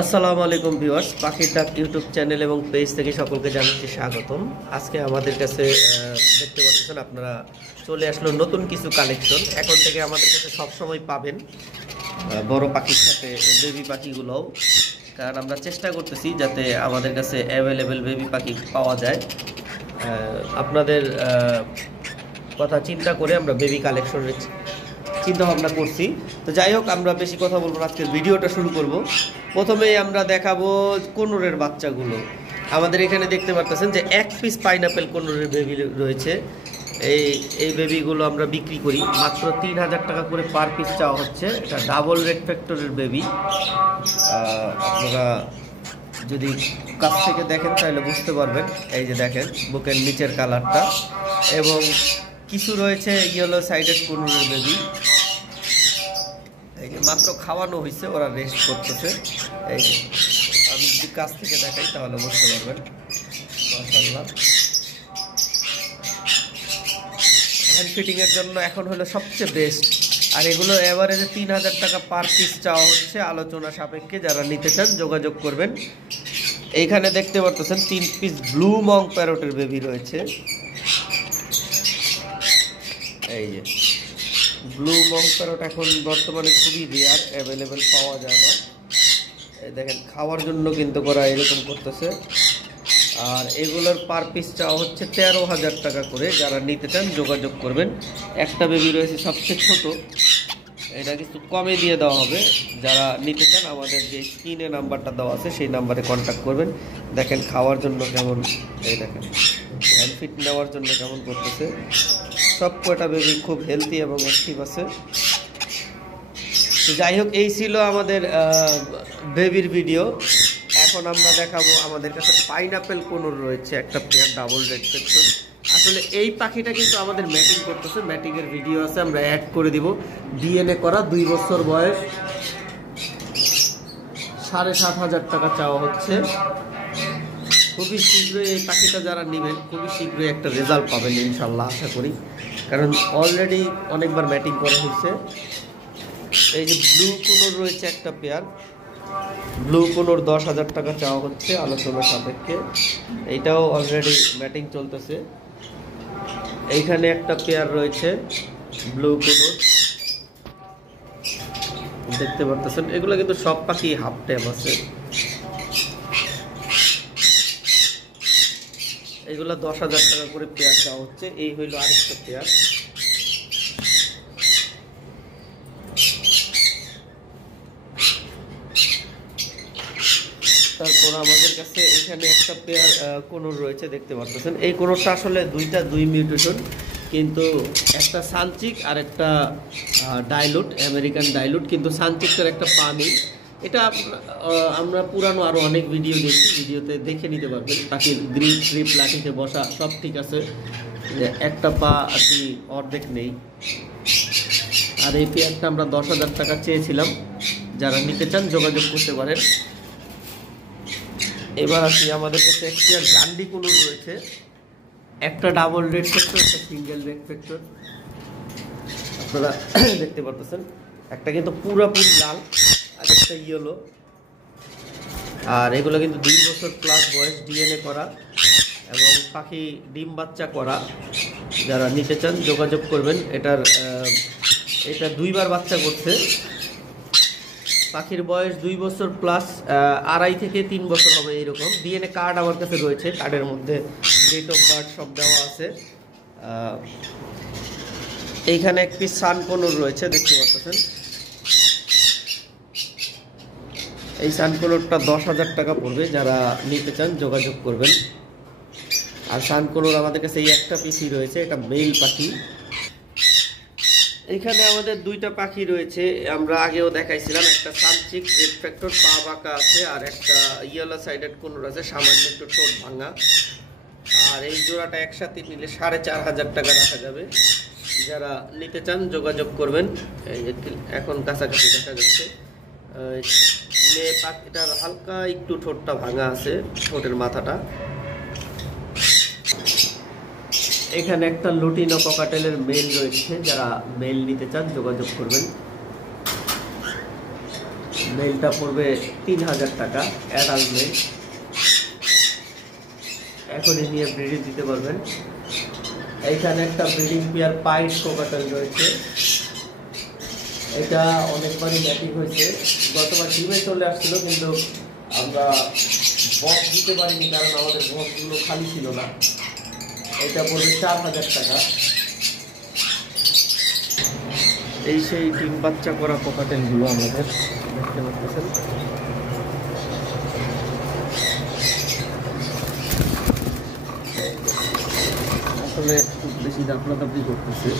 আসসালামু আলাইকুম ভিউয়ার্স, পাখির ডাক ইউটিউব চ্যানেল এবং পেজ থেকে সকলকে জানাচ্ছি স্বাগতম। আজকে আমাদের কাছে দেখতে পাচ্ছেন আপনারা চলে আসলো নতুন কিছু কালেকশন। এখন থেকে আমাদের কাছে সবসময় পাবেন বড় পাখির সাথে বেবি পাখিগুলোও, কারণ আমরা চেষ্টা করতেছি যাতে আমাদের কাছে অ্যাভেলেবেল বেবি পাখি পাওয়া যায়। আপনাদের কথা চিন্তা করে আমরা বেবি কালেকশনের চিন্তা ভাবনা করছি। তো যাই হোক, আমরা বেশি কথা বলবো না, আজকের ভিডিওটা শুরু করব। প্রথমেই আমরা দেখাবো কোনুরের বাচ্চাগুলো। আমাদের এখানে দেখতে পাচ্ছেন যে এক পিস পাইনাপেল কোনুরের বেবি রয়েছে। এই বেবিগুলো আমরা বিক্রি করি মাত্র 3000 টাকা করে পার পিস চাওয়া হচ্ছে। এটা ডাবল রেড ফ্যাক্টরের বেবি। আপনারা যদি কাছ থেকে দেখেন তাহলে বুঝতে পারবেন। এই যে দেখেন বুকের নিচের কালারটা, এবং কিছু রয়েছে ইয়েলো সাইডেড কোনুরের বেবি। এই যে মাত্র খাওয়ানো হয়েছে, ওরা রেস্ট করতেছে। এই যে আমি যদি কাছ থেকে দেখাই তাহলে বুঝতে পারবেন। মাশাআল্লাহ, হ্যান্ড ফিটিং এর জন্য এখন হলো সবচেয়ে বেস্ট। আর এগুলো এভারেজে 3000 টাকা পার পিস চাওয়া হচ্ছে, আলোচনা সাপেক্ষে। যারা নিতে চান যোগাযোগ করবেন। এইখানে দেখতে পাচ্ছেন 3 পিস ব্লু মং প্যারটের বেবি রয়েছে। এই যে ব্লু মং প্যারট এখন বর্তমানে খুবই রেয়ার, অ্যাভেলেবেল পাওয়া যায় না। এই দেখেন খাওয়ার জন্য কিন্তু ওরা এরকম করতেছে। আর এগুলোর পার পিস চাওয়া হচ্ছে 13000 টাকা করে। যারা নিতে চান যোগাযোগ করবেন। একটা বেবি রয়েছে সবচেয়ে ছোট, এটা কিছু কমে দিয়ে দেওয়া হবে। যারা নিতে চান আমাদের যে স্ক্রিনে নাম্বারটা দেওয়া আছে সেই নাম্বারে কন্ট্যাক্ট করবেন। দেখেন খাওয়ার জন্য কেমন, এই দেখেন হ্যান্ড ফিট নেওয়ার জন্য কেমন করতেছে। সব কয়টা বেবি খুব হেলদি এবং অ্যাক্টিভ আছে। তো যাই হোক, এই ছিল আমাদের বেবির ভিডিও। এখন আমরা দেখাবো আমাদের কাছে পাইনাপেল কোনুর রয়েছে একটা পেয়ার, ডাবল রেড ফ্যাক্টর। আসলে এই পাখিটা কিন্তু আমাদের ম্যাটিং করতেছে, ম্যাটিংয়ের ভিডিও আছে, আমরা অ্যাড করে দিব। ডিএনএ করা, 2 বছর বয়স, 7500 টাকা চাওয়া হচ্ছে। খুবই শীঘ্রই এই পাখিটা যারা নেবেন খুবই শীঘ্রই একটা রেজাল্ট পাবেন ইনশাল্লাহ, আশা করি। কারণ অলরেডি অনেকবার ম্যাটিং করা হয়েছে। এই যে ব্লু কোনোর রয়েছে একটা পেয়ার, ব্লু কোনোর 10000 টাকা চাওয়া হচ্ছে আলোচনা সাপেক্ষে। এইটাও অলরেডি ম্যাটিং চলতেছে। এইখানে একটা পেয়ার রয়েছে ব্লু কোনোর, দেখতে পারতেছেন। এগুলো কিন্তু সব পাখি হাফ ট্যাম আছে। এগুলো 10000 টাকা করে পেয়ার চাওয়া হচ্ছে। এই হইল আরেকটা পেয়ার। তারপর আমাদের কাছে এখানে একটা পেয়ার কোনোর রয়েছে, দেখতে পাচ্ছেন। এই কোনোরটা আসলে দুই মিউটেশন, কিন্তু একটা সানচিক আর একটা ডাইলুট, আমেরিকান ডাইলুট। কিন্তু সানচিকটার একটা পা নেই। এটা আমরা পুরানো আরও অনেক ভিডিও দেখি, ভিডিওতে দেখে নিতে পারবেন। পাখির গ্রিপ লাঠিতে বসা সব ঠিক আছে, একটা পা আর কি অর্ধেক নেই। আর এই পেয়ারটা আমরা 10000 টাকা চেয়েছিলাম। যারা নিতে চান যোগাযোগ করতে পারেন। এবার আসি, আমাদের কাছে একটা গান্ডি কোনুর রয়েছে, একটা ডাবল রেড ফ্যাক্টর, একটা সিঙ্গেল রেড ফ্যাক্টর। আপনারা দেখতে পাচ্ছেন, একটা কিন্তু পুরোপুরি লাল আর একটা ইয়েলো। আর এগুলো কিন্তু 2 বছর প্লাস বয়স, ডিএনএ করা এবং পাখি ডিম বাচ্চা করা। যারা নিতে চান যোগাযোগ করবেন। এটা 2বার বাচ্চা করছে। পাখির বয়স 2 বছর প্লাস, 2.5 থেকে 3 বছর হবে এরকম। ডিএনএ কার্ড আমার কাছে রয়েছে, কার্ডের মধ্যে ডেট অফ বার্থ সব দেওয়া আছে। এইখানে এক পিস সান কোনুর রয়েছে, দেখতে পাচ্ছেন। এই সান কোনুরটা 10000 টাকা পড়বে। যারা নিতে চান যোগাযোগ করবেন। আর সান কোনুর আমাদের কাছে এই একটা পিসই রয়েছে, এটা মেল পাখি। এখানে আমাদের 2টা পাখি রয়েছে, আমরা আগেও দেখাইছিলাম। একটা সানচিক রেড ফ্যাক্টর, পা বাঁকা আছে, আর একটা ইয়েলো সাইডেড কোনুর আছে, সামান্য একটু ঠোঁট ভাঙা। আর এই জোড়াটা একসাথে নিলে 4500 টাকা রাখা যাবে। যারা নিতে চান যোগাযোগ করবেন। এই যে এখন কাছাকাছি দেখা যাচ্ছে। মেয়ে পাখিটার হালকা একটু ঠোঁটটা ভাঙা আছে, ঠোঁটের মাথাটা। এখানে একটা লুটিনো ককাটেলের মেল রয়েছে, যারা মেল নিতে চান যোগাযোগ করবেন। মেলটা পড়বে 3000 টাকা, অ্যাডাল্ট মেল। এখনই নিয়ে ব্রিডিং দিতে পারবেন। এইখানে একটা ব্রিডিং পেয়ার পাইট কোকাটেল রয়েছে। এটা অনেকবারই ম্যাটিং হয়েছে, গতবার ডিমে চলে আসছিল, কিন্তু আমরা বক্স দিতে পারিনি কারণ আমাদের বক্সগুলো খালি ছিল না। এটা পড়বে 4000 টাকা। এই সেই ডিম বাচ্চা করা কোকাটেলগুলো আমাদের দেখতে পাচ্ছেন। আসলে খুব বেশি দাপড়াদাপড়ি করতেছে,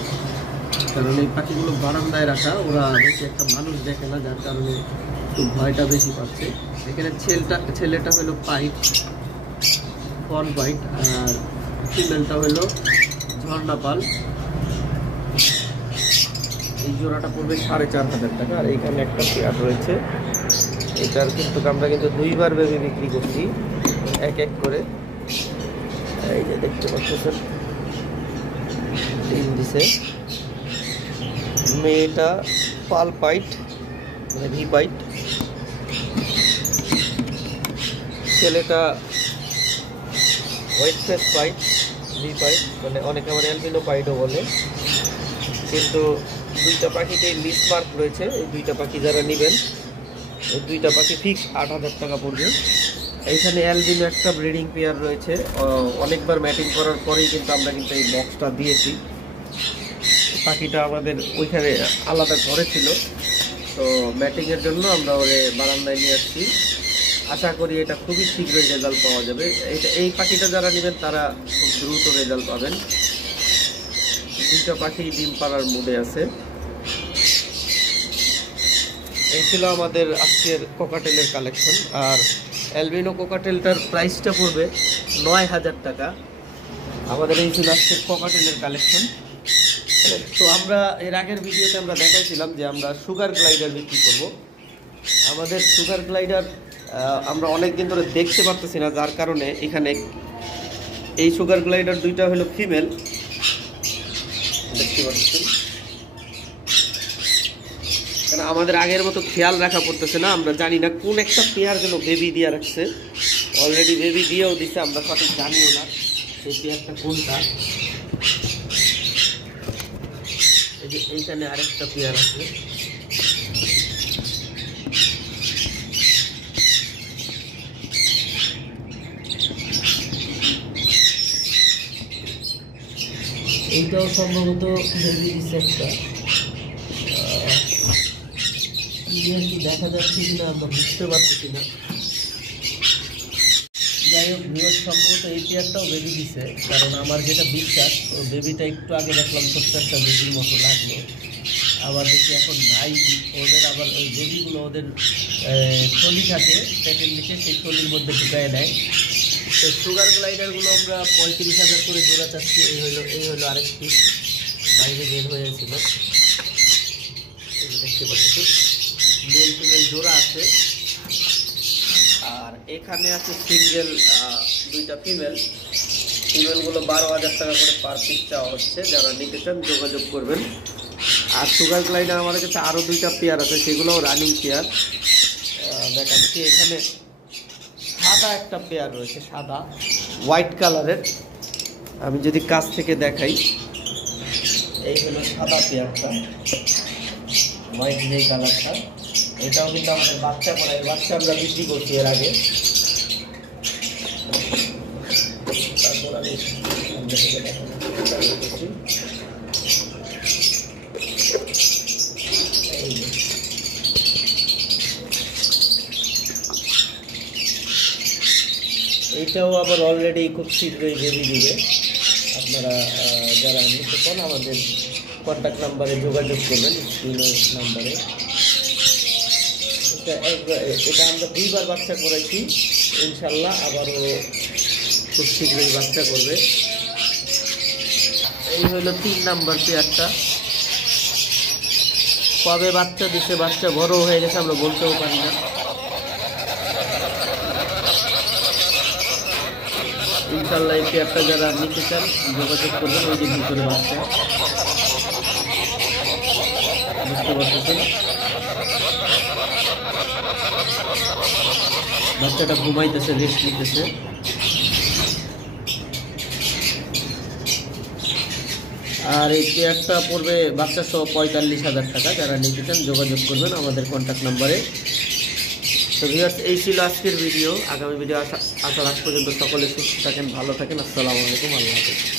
কারণ এই পাখিগুলো বারান্দায় রাখা, ওরা বেশি একটা মানুষ দেখে না, যার কারণে খুব ভয়টা বেশি পাচ্ছে। এখানে ছেলেটা হলো পাইট, ফন পাইট, আর ফিমেলটা হলো ঝর্ণা পাল। এই জোড়াটা পড়বে 4500 টাকা। আর এইখানে একটা পেয়ার রয়েছে, এটার কিন্তু আমরা কিন্তু 2বার বেবি বিক্রি করছি এক এক করে। এই যে দেখতে পাচ্ছেন ডিম দিছে। মেয়েটা পাল পাইট মানে ভি পাইট, ছেলেটা হোয়াইট ফেস পাইট ভি পাইট, মানে অনেকে আবার অ্যালবিনো পাইটও বলে। কিন্তু দুইটা পাখিতেই মিস মার্ক রয়েছে। এই দুইটা পাখি যারা নেবেন, এই দুইটা পাখি ফিক্স 8000 টাকা পড়বে। এইখানে অ্যালবিনো একটা ব্রিডিং পেয়ার রয়েছে, অনেকবার ম্যাটিং করার পরেই কিন্তু আমরা কিন্তু এই বক্সটা দিয়েছি। পাখিটা আমাদের ওইখানে আলাদা ঘরে ছিল, তো ম্যাটিংয়ের জন্য আমরা ওরে বারান্দায় নিয়ে আসছি। আশা করি এটা খুবই শীঘ্রই রেজাল্ট পাওয়া যাবে। এই পাখিটা যারা নেবেন তারা খুব দ্রুত রেজাল্ট পাবেন। দুইটা পাখি ডিম পাড়ার মুডে আছে। এই ছিল আমাদের আজকের কোকাটেলের কালেকশন। আর অ্যালবিনো কোকাটেলটার প্রাইসটা পড়বে 9000 টাকা। আমাদের এই ছিল আজকের কোকাটেলের কালেকশন। তো আমরা এর আগের ভিডিওতে আমরা দেখাইছিলাম যে আমরা সুগার গ্লাইডার বিক্রি করব। আমাদের সুগার গ্লাইডার আমরা অনেক দিন ধরে দেখতে পারতেছি না, যার কারণে এখানে এই সুগার গ্লাইডার দুইটা হলো ফিমেল, দেখতে পাচ্ছেন। কারণ আমাদের আগের মতো খেয়াল রাখা পড়তেছে না, আমরা জানি না কোন একটা পেয়ার যেন বেবি দিয়ে রাখছে। অলরেডি বেবি দিয়েও দিচ্ছে, আমরা সঠিক জানিও না সেই পেয়ারটা কোনটা। এইখানে আরেকটা পেয়ার আছে। এইটাও সম্ভবত বেবি দিচ্ছে একটা, কি দেখা যাচ্ছে কিনা আমরা বুঝতে পারতেছি না। যাই হোক, ভিউয়ার সম্ভবত এই পেয়ারটাও বেবি দিছে, কারণ আমার যেটা বিশ্বাস, ও বেবিটা একটু আগে দেখলাম ছোট্ট একটা বেবির মতো লাগলো, আবার দেখি এখন নাই। ওদের আবার ওই বেবিগুলো ওদের থলি থাকে পেটের নিচে, সেই থলির মধ্যে ঢুকায় নেয়। তো সুগার গ্লাইডারগুলো আমরা 35,000 করে জোড়া চাচ্ছি। এই হলো আরেকটি বাইরে বের হয়েছিল, দেখতে পাচ্ছি মেল ফিমেল জোড়া আছে। আর এখানে আছে সিঙ্গেল দুইটা ফিমেলগুলো 12,000 টাকা করে পার পিস চাওয়া হচ্ছে। যারা নিতে চান যোগাযোগ করবেন। আর সুগার গ্লাইডার আমাদের কাছে আরও দুইটা পেয়ার আছে, সেগুলোও রানিং পেয়ার দেখাচ্ছি। এখানে সাদা একটা পেয়ার রয়েছে, সাদা হোয়াইট কালারের। আমি যদি কাছ থেকে দেখাই, এই হলো সাদা পেয়ারটা, হোয়াইট যে কালারটা। এটাও কিন্তু আমাদের বাচ্চা করা, এই বাচ্চা আমরা বিক্রি করছি এর আগে। তারপর আমি এইটাও আবার অলরেডি খুব শীঘ্রই বেবি দিবে। আপনারা যারা নিতে চান আমাদের কন্ট্যাক্ট নাম্বারে যোগাযোগ করবেন, স্ক্রিনের নাম্বারে। এটা আমরা 2বার বাচ্চা করেছি, ইনশাল্লাহ আবারও খুব শীঘ্রই বাচ্চা করবে। এই হলো 3 নাম্বার পেয়ারটা। কবে বাচ্চা দিচ্ছে, বাচ্চা বড় হয়ে গেছে আমরা বলতেও পারি না। ইনশাল্লাহ এই পেয়ারটা যারা নিতে চান যোগাযোগ করবেন। ওই যে ভিতরে বাচ্চা বুঝতে পারতেছেন। বাচ্চাটা ঘুমাইতেছে, রেস্ট নিতেছে। আর এই পেয়ারটা পড়বে বাচ্চা সহ 45,000 টাকা। যারা নিতে চান যোগাযোগ করবেন আমাদের কন্ট্যাক্ট নাম্বারে। তো ভিউয়ার্স, এই ছিল আজকের ভিডিও। আগামী ভিডিও আসার আগ পর্যন্ত সকলে সুস্থ থাকেন, ভালো থাকেন। আসসালামু আলাইকুম, আল্লাহ হাফেজ।